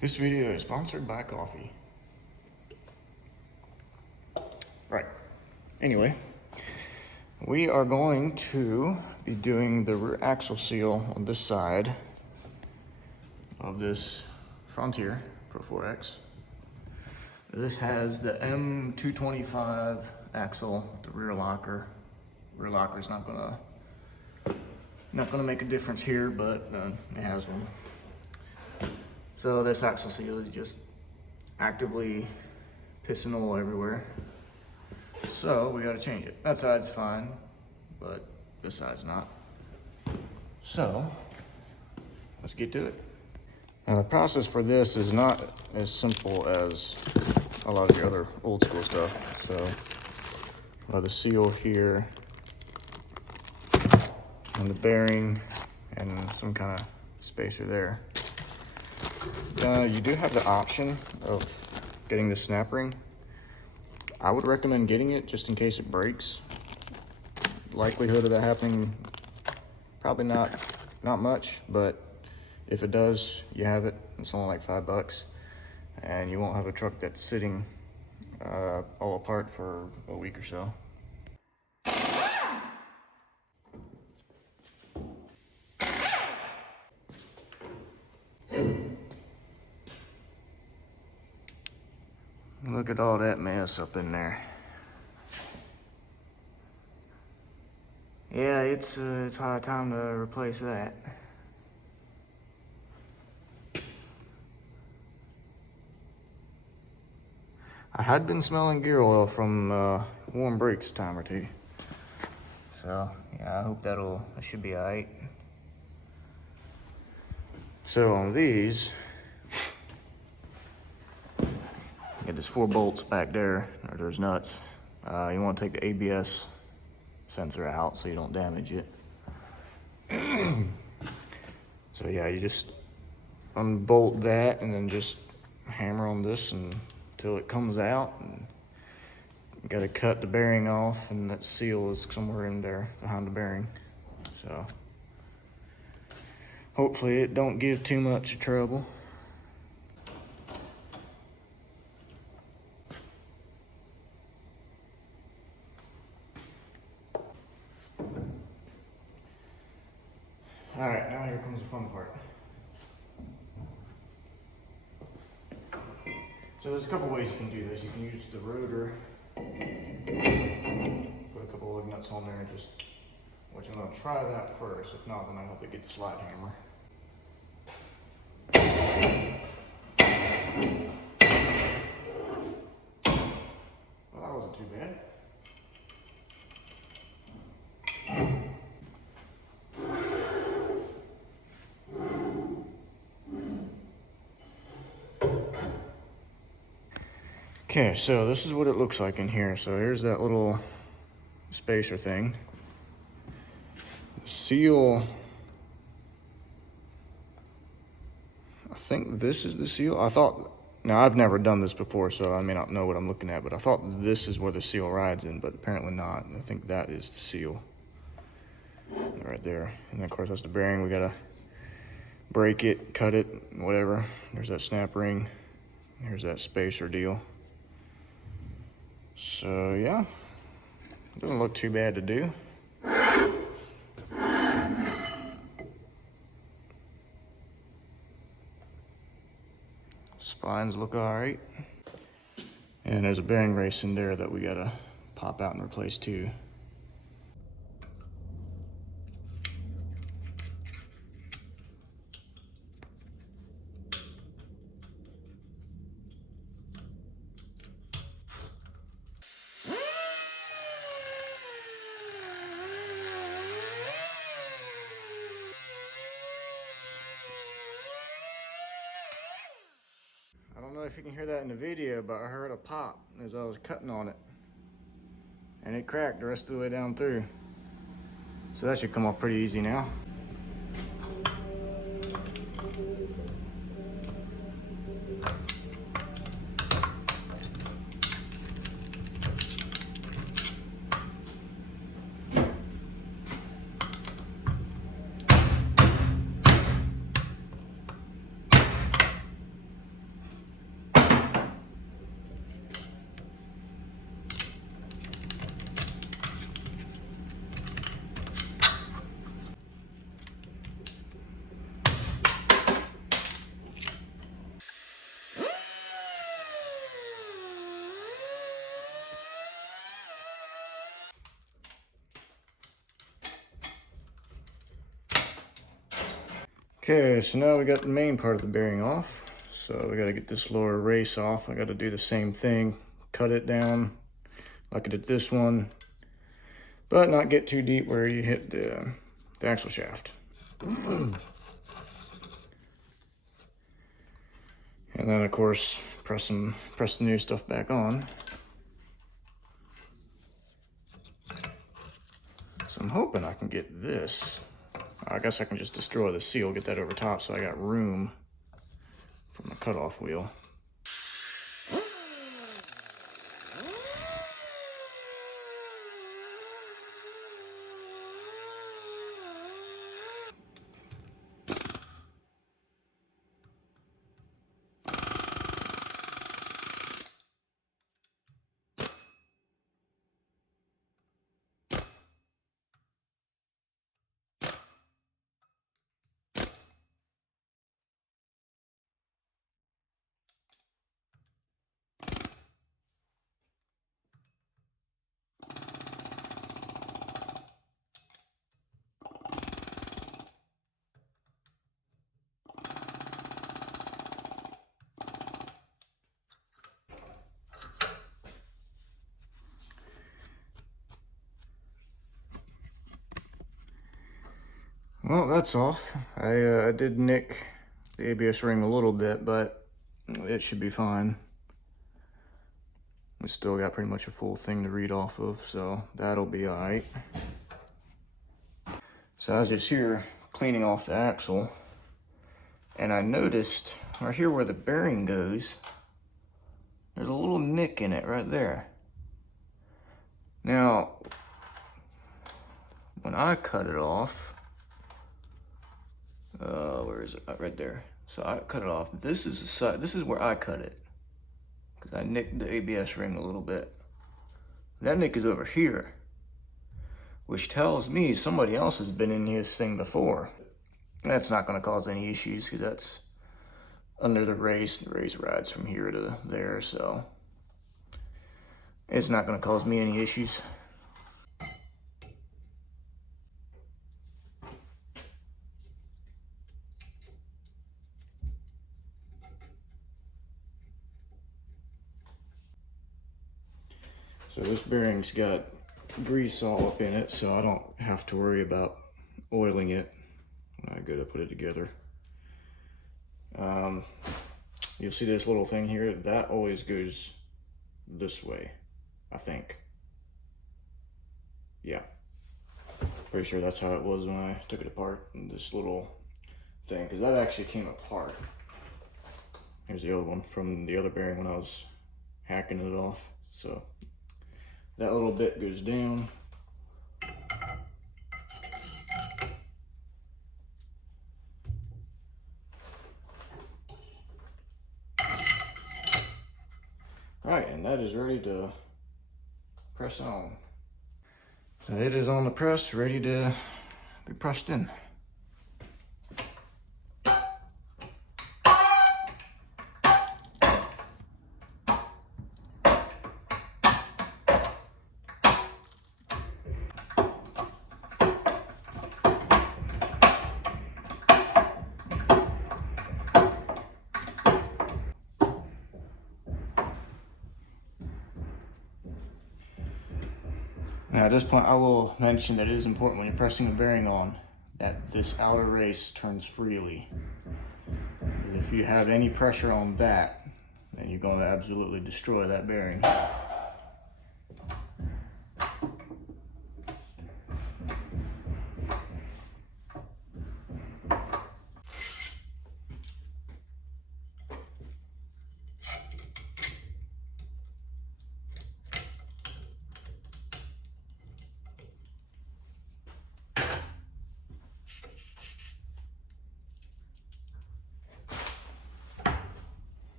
This video is sponsored by coffee. Right. Anyway, we are going to be doing the rear axle seal on this side of this Frontier Pro 4X. This has the M225 axle with the rear locker. Rear locker is not gonna make a difference here, but it has one. So this axle seal is just actively pissing oil everywhere. So we gotta change it. That side's fine, but this side's not. So let's get to it. Now the process for this is not as simple as a lot of your other old school stuff. So the seal here and the bearing and some kind of spacer there. You do have the option of getting the snap ring. I would recommend getting it just in case it breaks. Likelihood of that happening, probably not much, but if it does, you have it. It's only like $5, and you won't have a truck that's sitting all apart for a week or so. Look at all that mess up in there. Yeah, it's high time to replace that. I had been smelling gear oil from warm brakes a time or two. So yeah, I hope that should be alright. So on these, get this 4 bolts back there, or there's nuts. You want to take the ABS sensor out so you don't damage it. So yeah, you just unbolt that and then just hammer on this until it comes out. And you got to cut the bearing off, and that seal is somewhere in there behind the bearing. So hopefully it don't give too much trouble. All right, now here comes the fun part. So there's a couple ways you can do this. You can use the rotor, put a couple of nuts on there, and just, which I'm gonna try that first. If not, then I have to get the slide hammer. Well, that wasn't too bad. Okay, so this is what it looks like in here. So here's that little spacer thing. Seal, I think this is the seal. Now I've never done this before, so I may not know what I'm looking at, but I thought this is where the seal rides in, but apparently not. I think that is the seal right there. And of course that's the bearing. We gotta break it, cut it, whatever. There's that snap ring. Here's that spacer deal. So yeah, it doesn't look too bad to do. Splines look all right. And there's a bearing race in there that we gotta pop out and replace too. I don't know if you can hear that in the video, but I heard a pop as I was cutting on it. And it cracked the rest of the way down through. So that should come off pretty easy now. Okay, so now we got the main part of the bearing off. So we got to get this lower race off. I got to do the same thing, cut it down like I did this one, but not get too deep where you hit the axle shaft. And then of course press the new stuff back on. So I'm hoping I can get this. I guess I can just destroy the seal, get that over top so I got room for my cutoff wheel. Well, that's off. I did nick the ABS ring a little bit, but it should be fine. We still got pretty much a full thing to read off of, so that'll be all right. So I was just here cleaning off the axle, and I noticed right here where the bearing goes, there's a little nick in it right there. Now, when I cut it off, where is it? Right there. So I cut it off. This is the side. This is where I cut it, because I nicked the ABS ring a little bit. That nick is over here, which tells me somebody else has been in this thing before. That's not going to cause any issues, because that's under the race. The race rides from here to there, so it's not going to cause me any issues. So this bearing's got grease all up in it, so I don't have to worry about oiling it when I go to put it together. You'll see this little thing here, that always goes this way, I think. Yeah, pretty sure that's how it was when I took it apart, this little thing, because that actually came apart. Here's the other one from the other bearing when I was hacking it off. So that little bit goes down. Right, and that is ready to press on. So it is on the press, ready to be pressed in. Now at this point, I will mention that it is important when you're pressing the bearing on that this outer race turns freely. Because if you have any pressure on that, then you're going to absolutely destroy that bearing.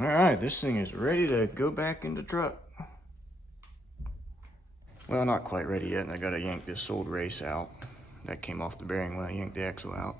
All right, this thing is ready to go back in the truck. Well, not quite ready yet, and I gotta yank this old race out. That came off the bearing when I yanked the axle out.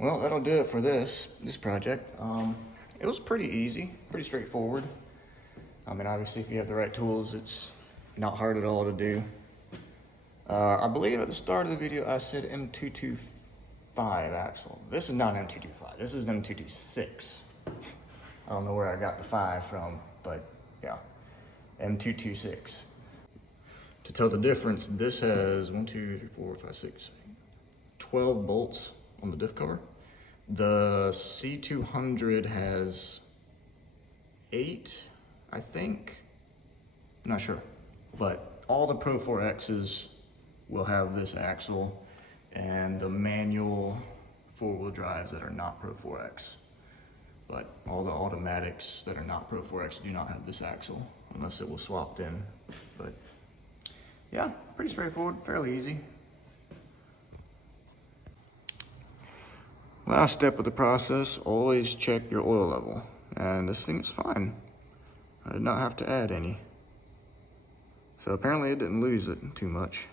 Well, that'll do it for this project. It was pretty easy, pretty straightforward. I mean, obviously, if you have the right tools, it's not hard at all to do. I believe at the start of the video, I said M225 axle. This is not an M225, this is an M226. I don't know where I got the 5 from, but yeah, M226. To tell the difference, this has 1, 2, 3, 4, 5, 6, 12 bolts on the diff cover. The C200 has 8, I think. I'm not sure, but all the Pro 4X's will have this axle, and the manual 4-wheel drives that are not Pro 4X. But all the automatics that are not Pro 4X do not have this axle, unless it was swapped in. But yeah, pretty straightforward, fairly easy. Last step of the process, always check your oil level. And this thing is fine. I did not have to add any. So apparently it didn't lose it too much.